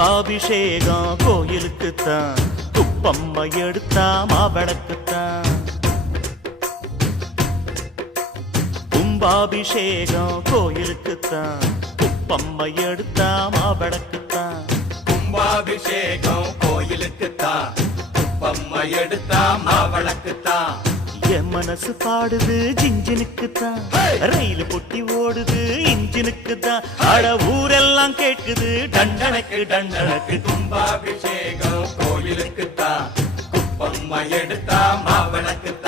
கும்பாபிஷேகம் கோயிலுக்குத்தான், குப்பம்மை எடுத்தா மாவிளக்குத்தான். கும்பாபிஷேகம் கோயிலுக்குத்தான், குப்பம்மை எடுத்தா மாவிளக்குத்தான். கும்பாபிஷேகம் கோயிலுக்குத்தான், குப்பம்மை எடுத்தா மாவிளக்குத்தான். என் மனசு பாடுது ஜிஞ்சினுக்குத்தான், ரயில் பொட்டி ஓடுது இன்ஜினுக்குத்தான். அட ஊரெல்லாம் கேட்குது டண்டனக்கு டண்டனக்கு. கும்பாபிஷேகம் கோயிலுக்குத்தான், குப்பம்மை எடுத்தா மாவிளக்குத்தான்.